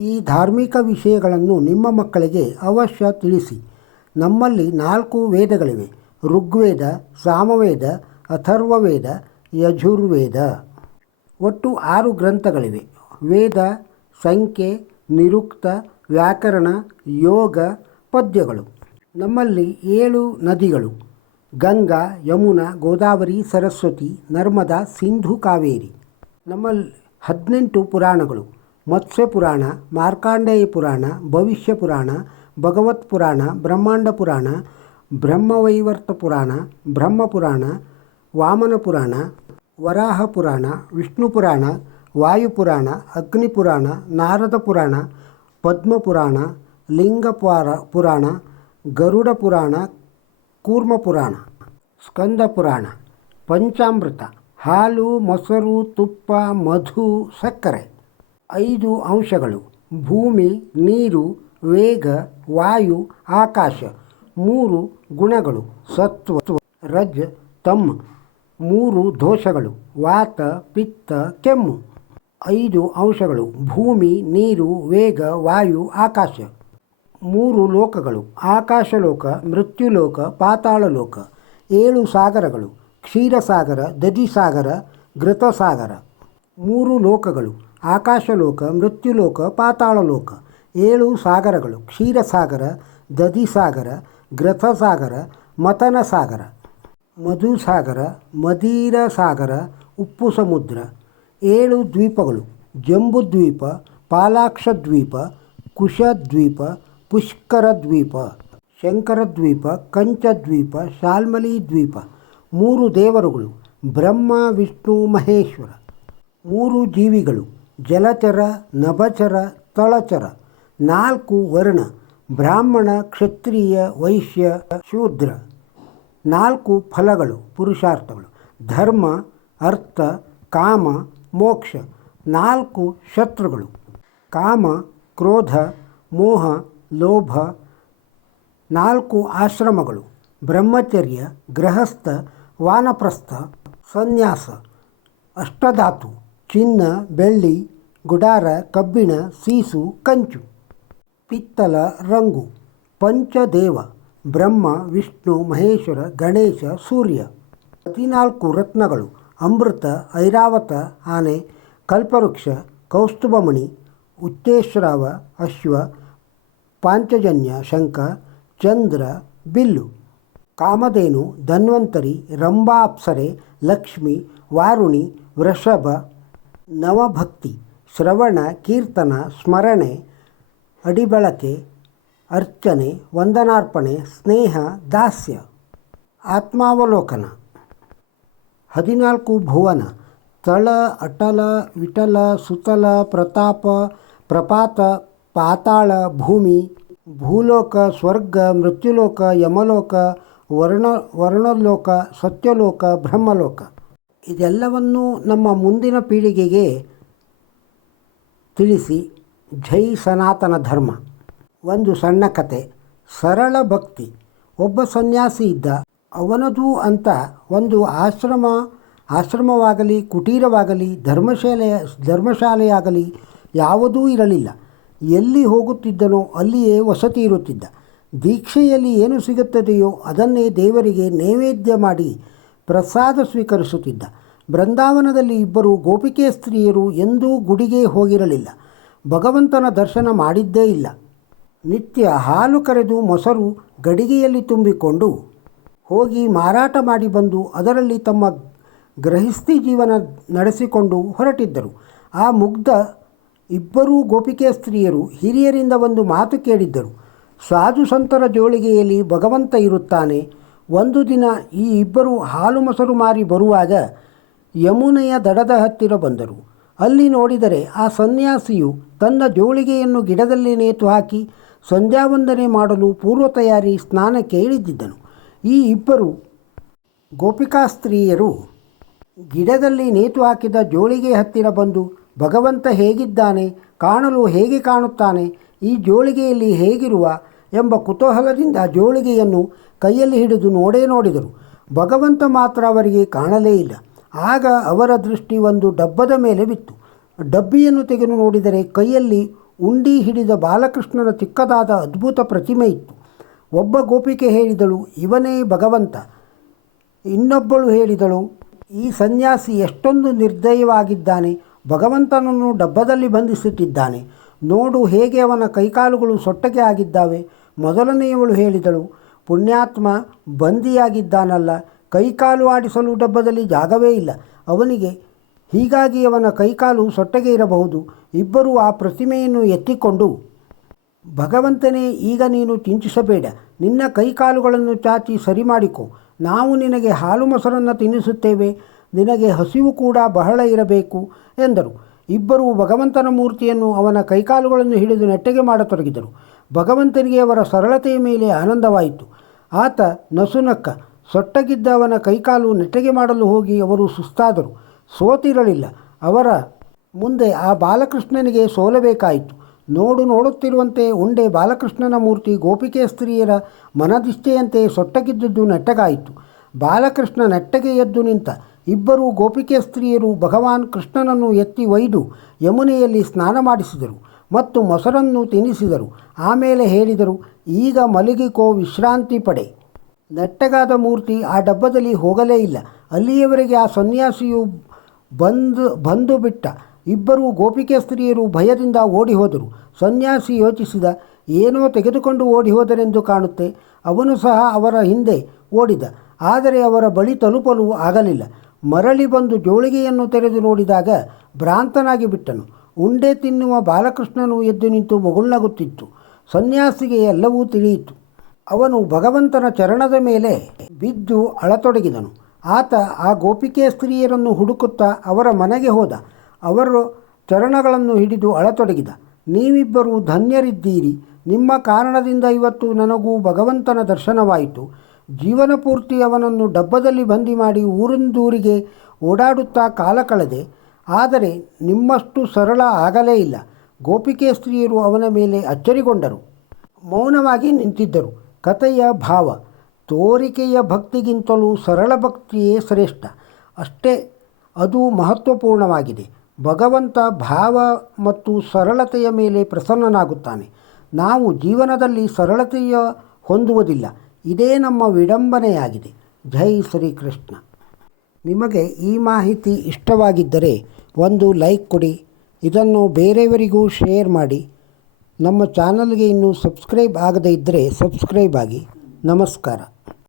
ಈ ಧಾರ್ಮಿಕ ವಿಷಯಗಳನ್ನು ನಿಮ್ಮ ಮಕ್ಕಳಿಗೆ ಅವಶ್ಯ ತಿಳಿಸಿ. ನಮ್ಮಲ್ಲಿ ನಾಲ್ಕು ವೇದಗಳಿವೆ. ಋಗ್ವೇದ, ಸಾಮವೇದ, ಅಥರ್ವವೇದ, ಯಜುರ್ವೇದ. ಒಟ್ಟು ಆರು ಗ್ರಂಥಗಳಿವೆ. ವೇದ, ಸಂಖ್ಯೆ, ನಿರುಕ್ತ, ವ್ಯಾಕರಣ, ಯೋಗ, ಪದ್ಯಗಳು. ನಮ್ಮಲ್ಲಿ ಏಳು ನದಿಗಳು. ಗಂಗಾ, ಯಮುನಾ, ಗೋದಾವರಿ, ಸರಸ್ವತಿ, ನರ್ಮದಾ, ಸಿಂಧು, ಕಾವೇರಿ. ನಮ್ಮಲ್ಲಿ ಹದಿನೆಂಟು ಪುರಾಣಗಳು. ಮತ್ಸ್ಯ ಪುರಾಣ ಮಾರ್ಕಾಂಡೇಯ ಪುರಾಣ, ಭವಿಷ್ಯ ಪುರಾಣ, ಭಗವತ್ ಪುರಾಣ, ಬ್ರಹ್ಮಾಂಡ ಪುರಾಣ, ಬ್ರಹ್ಮವೈವರ್ತ ಪುರಾಣ, ಬ್ರಹ್ಮ ಪುರಾಣ, ವಾಮನ ಪುರಾಣ, ವರಾಹ ಪುರಾಣ, ವಿಷ್ಣು ಪುರಾಣ ವಾಯುಪುರಾಣ ಅಗ್ನಿಪುರಾಣ ನಾರದ ಪುರಾಣ, ಪದ್ಮ ಪುರಾಣ, ಲಿಂಗ ಪುರ, ಪುರಾಣ, ಗರುಡ ಪುರಾಣ, ಕೂರ್ಮ ಪುರಾಣ, ಸ್ಕಂದ ಪುರಾಣ, ಪಂಚಾಮೃತ, ಹಾಲು, ಮೊಸರು, ತುಪ್ಪ, ಮಧು, ಸಕ್ಕರೆ. ಐದು ಅಂಶಗಳು. ಭೂಮಿ, ನೀರು, ವೇಗ, ವಾಯು, ಆಕಾಶ. ಮೂರು ಗುಣಗಳು. ಸತ್ವ, ರಜ್ ತಮ್ಮ ಮೂರು ದೋಷಗಳು. ವಾತ, ಪಿತ್ತ, ಕೆಮ್ಮು. ಐದು ಅಂಶಗಳು. ಭೂಮಿ, ನೀರು, ವೇಗ, ವಾಯು, ಆಕಾಶ. ಮೂರು ಲೋಕಗಳು. ಆಕಾಶಲೋಕ, ಮೃತ್ಯುಲೋಕ, ಪಾತಾಳಲೋಕ. ಏಳು ಸಾಗರಗಳು. ಕ್ಷೀರಸಾಗರ, ದಧಿಸಾಗರ, ಘೃತಸಾಗರ. ಮೂರು ಲೋಕಗಳು. ಆಕಾಶಲೋಕ, ಮೃತ್ಯುಲೋಕ, ಪಾತಾಳಲೋಕ, ಏಳು ಸಾಗರಗಳು, ಕ್ಷೀರಸಾಗರ, ದಧಿಸಾಗರ, ಗ್ರಥಸಾಗರ ಮತನ ಸಾಗರ ಮಧುಸಾಗರ, ಮದೀರಸಾಗರ ಉಪ್ಪು ಸಮುದ್ರ ಏಳು ದ್ವೀಪಗಳು, ಜಂಬುದ್ವೀಪ ಪಾಲಾಕ್ಷ ದ್ವೀಪ ಕುಶದ್ವೀಪ ಪುಷ್ಕರ ದ್ವೀಪ ಶಂಕರ ದ್ವೀಪ ಕಂಚದ್ವೀಪ ಶಾಲ್ಮಲಿ ದ್ವೀಪ ಮೂರು ದೇವರುಗಳು, ಬ್ರಹ್ಮ, ವಿಷ್ಣು, ಮಹೇಶ್ವರ, ಮೂರು ಜೀವಿಗಳು. ಜಲಚರ, ನಭಚರ, ತಳಚರ, ನಾಲ್ಕು ವರ್ಣ, ಬ್ರಾಹ್ಮಣ, ಕ್ಷತ್ರಿಯ, ವೈಶ್ಯ, ಶೂದ್ರ. ನಾಲ್ಕು ಫಲಗಳು, ಪುರುಷಾರ್ಥಗಳು. ಧರ್ಮ, ಅರ್ಥ, ಕಾಮ, ಮೋಕ್ಷ. ನಾಲ್ಕು ಶತ್ರುಗಳು. ಕಾಮ, ಕ್ರೋಧ, ಮೋಹ, ಲೋಭ. ನಾಲ್ಕು ಆಶ್ರಮಗಳು. ಬ್ರಹ್ಮಚರ್ಯ, ಗೃಹಸ್ಥ, ವಾನಪ್ರಸ್ಥ, ಸನ್ಯಾಸ. ಅಷ್ಟಧಾತು. ಚಿನ್ನ, ಬೆಳ್ಳಿ, ಗುಡಾರ, ಕಬ್ಬಿಣ, ಸೀಸು, ಕಂಚು. ಪಿತ್ತಲ, ರಂಗು. ಪಂಚದೇವ, ಬ್ರಹ್ಮ, ವಿಷ್ಣು, ಮಹೇಶ್ವರ, ಗಣೇಶ, ಸೂರ್ಯ. ಹದಿನಾಲ್ಕು ರತ್ನಗಳು. ಅಮೃತ, ಐರಾವತ, ಆನೆ, ಕಲ್ಪವೃಕ್ಷ, ಕೌಸ್ತುಭಮಣಿ ಉತ್ತೇಶ್ರಾವ ಅಶ್ವ, ಪಾಂಚಜನ್ಯ, ಶಂಖ, ಚಂದ್ರ, ಬಿಲ್ಲು. ಕಾಮಧೇನು, ಧನ್ವಂತರಿ, ರಂಭಾಪ್ಸರೆ, ಲಕ್ಷ್ಮಿ, ವಾರುಣಿ, ವೃಷಭ ನವಭಕ್ತಿ ಶ್ರವಣ ಕೀರ್ತನ ಸ್ಮರಣೆ ಅಡಿಬಳಕೆ ಅರ್ಚನೆ ವಂದನಾರ್ಪಣೆ ಸ್ನೇಹ ದಾಸ್ಯ ಆತ್ಮಾವಲೋಕನ ಹದಿನಾಲ್ಕು ಭುವನ ತಳ ಅಟಲ ವಿಟಲ ಸುತಲ ಪ್ರತಾಪ ಪ್ರಪಾತ ಪಾತಾಳ ಭೂಮಿ ಭೂಲೋಕ ಸ್ವರ್ಗ ಮೃತ್ಯುಲೋಕ ಯಮಲೋಕ ವರ್ಣ ವರ್ಣಲೋಕ ಸತ್ಯಲೋಕ ಬ್ರಹ್ಮಲೋಕ ಇದೆಲ್ಲವನ್ನೂ ನಮ್ಮ ಮುಂದಿನ ಪೀಳಿಗೆಗೆ ತಿಳಿಸಿ ಜೈ ಸನಾತನ ಧರ್ಮ. ಒಂದು ಸಣ್ಣ ಕತೆ. ಸರಳ ಭಕ್ತಿ. ಒಬ್ಬ ಸನ್ಯಾಸಿ ಇದ್ದ. ಅವನದು ಅಂತ ಒಂದು ಆಶ್ರಮ, ಆಶ್ರಮವಾಗಲಿ, ಕುಟೀರವಾಗಲಿ, ಧರ್ಮಶಾಲೆ, ಧರ್ಮಶಾಲೆಯಾಗಲಿ ಯಾವುದೂ ಇರಲಿಲ್ಲ. ಎಲ್ಲಿ ಹೋಗುತ್ತಿದ್ದನೋ ಅಲ್ಲಿಯೇ ವಸತಿ ಇರುತ್ತಿದ್ದ. ದೀಕ್ಷೆಯಲ್ಲಿ ಏನು ಸಿಗುತ್ತದೆಯೋ ಅದನ್ನೇ ದೇವರಿಗೆ ನೈವೇದ್ಯ ಮಾಡಿ ಪ್ರಸಾದ ಸ್ವೀಕರಿಸುತ್ತಿದ್ದ. ಬೃಂದಾವನದಲ್ಲಿ ಇಬ್ಬರು ಗೋಪಿಕೆ ಸ್ತ್ರೀಯರು ಎಂದೂ ಗುಡಿಗೆ ಹೋಗಿರಲಿಲ್ಲ. ಭಗವಂತನ ದರ್ಶನ ಮಾಡಿದ್ದೇ ಇಲ್ಲ. ನಿತ್ಯ ಹಾಲು ಕರೆದು ಮೊಸರು ಗಡಿಗೆಯಲ್ಲಿ ತುಂಬಿಕೊಂಡು ಹೋಗಿ ಮಾರಾಟ ಮಾಡಿ ಬಂದು ಅದರಲ್ಲಿ ತಮ್ಮ ಗೃಹಸ್ಥಿ ಜೀವನ ನಡೆಸಿಕೊಂಡು ಹೊರಟಿದ್ದರು. ಆ ಮುಗ್ಧ ಇಬ್ಬರೂ ಗೋಪಿಕೆ ಸ್ತ್ರೀಯರು ಹಿರಿಯರಿಂದ ಒಂದು ಮಾತು ಕೇಳಿದ್ದರು. ಸಾಧು ಸಂತರ ಜೋಳಿಗೆಯಲ್ಲಿ ಭಗವಂತ ಇರುತ್ತಾನೆ. ಒಂದು ದಿನ ಈ ಇಬ್ಬರು ಹಾಲು ಮೊಸರು ಮಾರಿ ಬರುವಾಗ ಯಮುನೆಯ ದಡದ ಹತ್ತಿರ ಬಂದರು. ಅಲ್ಲಿ ನೋಡಿದರೆ ಆ ಸನ್ಯಾಸಿಯು ತನ್ನ ಜೋಳಿಗೆಯನ್ನು ಗಿಡದಲ್ಲಿ ನೇತು ಹಾಕಿ ಸಂಧ್ಯಾವಂದನೆ ಮಾಡಲು ಪೂರ್ವ ತಯಾರಿ ಸ್ನಾನಕ್ಕೆ ಇಳಿದಿದ್ದನು. ಈ ಇಬ್ಬರು ಗೋಪಿಕಾ ಸ್ತ್ರೀಯರು ಗಿಡದಲ್ಲಿ ನೇತು ಹಾಕಿದ ಜೋಳಿಗೆ ಹತ್ತಿರ ಬಂದು ಭಗವಂತ ಹೇಗಿದ್ದಾನೆ, ಕಾಣಲು ಹೇಗೆ ಕಾಣುತ್ತಾನೆ, ಈ ಜೋಳಿಗೆಯಲ್ಲಿ ಹೇಗಿರುವ ಎಂಬ ಕುತೂಹಲದಿಂದ ಜೋಳಿಗೆಯನ್ನು ಕೈಯಲ್ಲಿ ಹಿಡಿದು ನೋಡೇ ನೋಡಿದರು. ಭಗವಂತ ಮಾತ್ರ ಅವರಿಗೆ ಕಾಣಲೇ ಇಲ್ಲ. ಆಗ ಅವರ ದೃಷ್ಟಿ ಒಂದು ಡಬ್ಬದ ಮೇಲೆ ಬಿತ್ತು. ಡಬ್ಬಿಯನ್ನು ತೆಗೆದು ನೋಡಿದರೆ ಕೈಯಲ್ಲಿ ಉಂಡಿ ಹಿಡಿದ ಬಾಲಕೃಷ್ಣನ ಚಿಕ್ಕದಾದ ಅದ್ಭುತ ಪ್ರತಿಮೆ ಇತ್ತು. ಒಬ್ಬ ಗೋಪಿಕೆ ಹೇಳಿದಳು, ಇವನೇ ಭಗವಂತ. ಇನ್ನೊಬ್ಬಳು ಹೇಳಿದಳು, ಈ ಸನ್ಯಾಸಿ ಎಷ್ಟೊಂದು ನಿರ್ದಯವಾಗಿದ್ದಾನೆ. ಭಗವಂತನನ್ನು ಡಬ್ಬದಲ್ಲಿ ಬಂಧಿಸುತ್ತಿದ್ದಾನೆ. ನೋಡು ಹೇಗೆ ಅವನ ಕೈಕಾಲುಗಳು ಸೊಟ್ಟಗೆ ಆಗಿದ್ದಾವೆ. ಮೊದಲನೆಯವಳು ಹೇಳಿದಳು ಪುಣ್ಯಾತ್ಮ ಬಂದಿಯಾಗಿದ್ದಾನಲ್ಲ, ಕೈಕಾಲು ಆಡಿಸಲು ಡಬ್ಬದಲ್ಲಿ ಜಾಗವೇ ಇಲ್ಲ. ಅವನಿಗೆ ಹೀಗಾಗಿ ಅವನ ಕೈಕಾಲು ಸೊಟ್ಟಗೆ ಇರಬಹುದು. ಇಬ್ಬರೂ ಆ ಪ್ರತಿಮೆಯನ್ನು ಎತ್ತಿಕೊಂಡು, ಭಗವಂತನೇ, ಈಗ ನೀನು ಚಿಂತಿಸಬೇಡ ನಿನ್ನ ಕೈಕಾಲುಗಳನ್ನು ಚಾಚಿ ಸರಿ ಮಾಡಿಕೊ ನಾವು ನಿನಗೆ ಹಾಲು ಮೊಸರನ್ನು ತಿನ್ನಿಸುತ್ತೇವೆ. ನಿನಗೆ ಹಸಿವು ಕೂಡ ಬಹಳ ಇರಬೇಕು ಎಂದರು. ಇಬ್ಬರೂ ಭಗವಂತನ ಮೂರ್ತಿಯನ್ನು ಅವನ ಕೈಕಾಲುಗಳನ್ನು ಹಿಡಿದು ನೆಟ್ಟಗೆ ಮಾಡತೊಡಗಿದರು. ಭಗವಂತನಿಗೆ ಅವರ ಸರಳತೆಯ ಮೇಲೆ ಆನಂದವಾಯಿತು. ಆತ ನಸುನಕ್ಕ ಸೊಟ್ಟಗಿದ್ದವನ ಕೈಕಾಲು ನೆಟ್ಟಗೆ ಮಾಡಲು ಹೋಗಿ ಅವರು ಸುಸ್ತಾದರು. ಸೋತಿರಲಿಲ್ಲ. ಅವರ ಮುಂದೆ ಆ ಬಾಲಕೃಷ್ಣನಿಗೆ ಸೋಲಬೇಕಾಯಿತು. ನೋಡು ನೋಡುತ್ತಿರುವಂತೆ ಉಂಡೆ ಬಾಲಕೃಷ್ಣನ ಮೂರ್ತಿ ಗೋಪಿಕೆ ಸ್ತ್ರೀಯರ ಮನದಿಷ್ಟೆಯಂತೆ ಸೊಟ್ಟಗಿದ್ದದ್ದು ನೆಟ್ಟಗಾಯಿತು. ಬಾಲಕೃಷ್ಣ ನೆಟ್ಟಗೆ ಎದ್ದು ನಿಂತ ಇಬ್ಬರು ಗೋಪಿಕೆ ಸ್ತ್ರೀಯರು ಭಗವಾನ್ ಕೃಷ್ಣನನ್ನು ಎತ್ತಿ ಒಯ್ದು ಯಮುನೆಯಲ್ಲಿ ಸ್ನಾನ ಮಾಡಿಸಿದರು. ಮತ್ತು ಮೊಸರನ್ನು ತಿನ್ನಿಸಿದರು ಆಮೇಲೆ ಹೇಳಿದರು, ಈಗ ಮಲಗಿಕೋ, ವಿಶ್ರಾಂತಿ ಪಡೆ. ನೆಟ್ಟಗಾದ ಮೂರ್ತಿ ಆ ಡಬ್ಬದಲ್ಲಿ ಹೋಗಲೇ ಇಲ್ಲ. ಅಲ್ಲಿಯವರೆಗೆ ಆ ಸನ್ಯಾಸಿಯು ಬಂದು ಬಂದು ಬಿಟ್ಟ. ಇಬ್ಬರು ಗೋಪಿಕೆ ಸ್ತ್ರೀಯರು ಭಯದಿಂದ ಓಡಿ ಹೋದರು ಸನ್ಯಾಸಿ ಯೋಚಿಸಿದ, ಏನೋ ತೆಗೆದುಕೊಂಡು ಓಡಿ ಹೋದರೆಂದು ಕಾಣುತ್ತೆ. ಅವನು ಸಹ ಅವರ ಹಿಂದೆ ಓಡಿದ. ಆದರೆ ಅವರ ಬಳಿ ತಲುಪಲು ಆಗಲಿಲ್ಲ. ಮರಳಿ ಬಂದು ಜೋಳಿಗೆಯನ್ನು ತೆರೆದು ನೋಡಿದಾಗ ಭ್ರಾಂತನಾಗಿ ಬಿಟ್ಟನು. ಉಂಡೆ ತಿನ್ನುವ ಬಾಲಕೃಷ್ಣನು ಎದ್ದು ನಿಂತು ಮುಗುಳ್ನಗುತ್ತಿತ್ತು. ಸನ್ಯಾಸಿಗೆ ಎಲ್ಲವೂ ತಿಳಿಯಿತು. ಅವನು ಭಗವಂತನ ಚರಣದ ಮೇಲೆ ಬಿದ್ದು ಅಳತೊಡಗಿದನು. ಆತ ಆ ಗೋಪಿಕೆ ಸ್ತ್ರೀಯರನ್ನು ಹುಡುಕುತ್ತಾ ಅವರ ಮನೆಗೆ ಹೋದ. ಅವರು ಚರಣಗಳನ್ನು ಹಿಡಿದು ಅಳತೊಡಗಿದ. ನೀವಿಬ್ಬರು ಧನ್ಯರಿದ್ದೀರಿ. ನಿಮ್ಮ ಕಾರಣದಿಂದ ಇವತ್ತು ನನಗೂ ಭಗವಂತನ ದರ್ಶನವಾಯಿತು. ಜೀವನ ಪೂರ್ತಿ ಅವನನ್ನು ಡಬ್ಬದಲ್ಲಿ ಬಂದಿ ಮಾಡಿ ಊರಿಂದೂರಿಗೆ ಓಡಾಡುತ್ತಾ ಕಾಲ ಕಳೆದೆ. ಆದರೆ ನಿಮ್ಮಷ್ಟು ಸರಳ ಆಗಲೇ ಇಲ್ಲ. ಗೋಪಿಕೆ ಸ್ತ್ರೀಯರು ಅವನ ಮೇಲೆ ಅಚ್ಚರಿಗೊಂಡರು. ಮೌನವಾಗಿ ನಿಂತಿದ್ದರು. ಕಥೆಯ ಭಾವ, ತೋರಿಕೆಯ ಭಕ್ತಿಗಿಂತಲೂ ಸರಳ ಭಕ್ತಿಯೇ ಶ್ರೇಷ್ಠ. ಅಷ್ಟೇ, ಅದು ಮಹತ್ವಪೂರ್ಣವಾಗಿದೆ. ಭಗವಂತ ಭಾವ ಮತ್ತು ಸರಳತೆಯ ಮೇಲೆ ಪ್ರಸನ್ನನಾಗುತ್ತಾನೆ. ನಾವು ಜೀವನದಲ್ಲಿ ಸರಳತೆಯ ಹೊಂದುವುದಿಲ್ಲ. ಇದೇ ನಮ್ಮ ವಿಡಂಬನೆಯಾಗಿದೆ. ಜೈ ಶ್ರೀಕೃಷ್ಣ. ನಿಮಗೆ ಈ ಮಾಹಿತಿ ಇಷ್ಟವಾಗಿದ್ದರೆ ಒಂದು ಲೈಕ್ ಕೊಡಿ, ಇದನ್ನು ಬೇರೆಯವರಿಗೂ ಶೇರ್ ಮಾಡಿ. ನಮ್ಮ ಚಾನಲ್ಗೆ ಇನ್ನೂ ಸಬ್ಸ್ಕ್ರೈಬ್ ಆಗದೇ ಇದ್ದರೆ ಸಬ್ಸ್ಕ್ರೈಬ್ ಆಗಿ. ನಮಸ್ಕಾರ.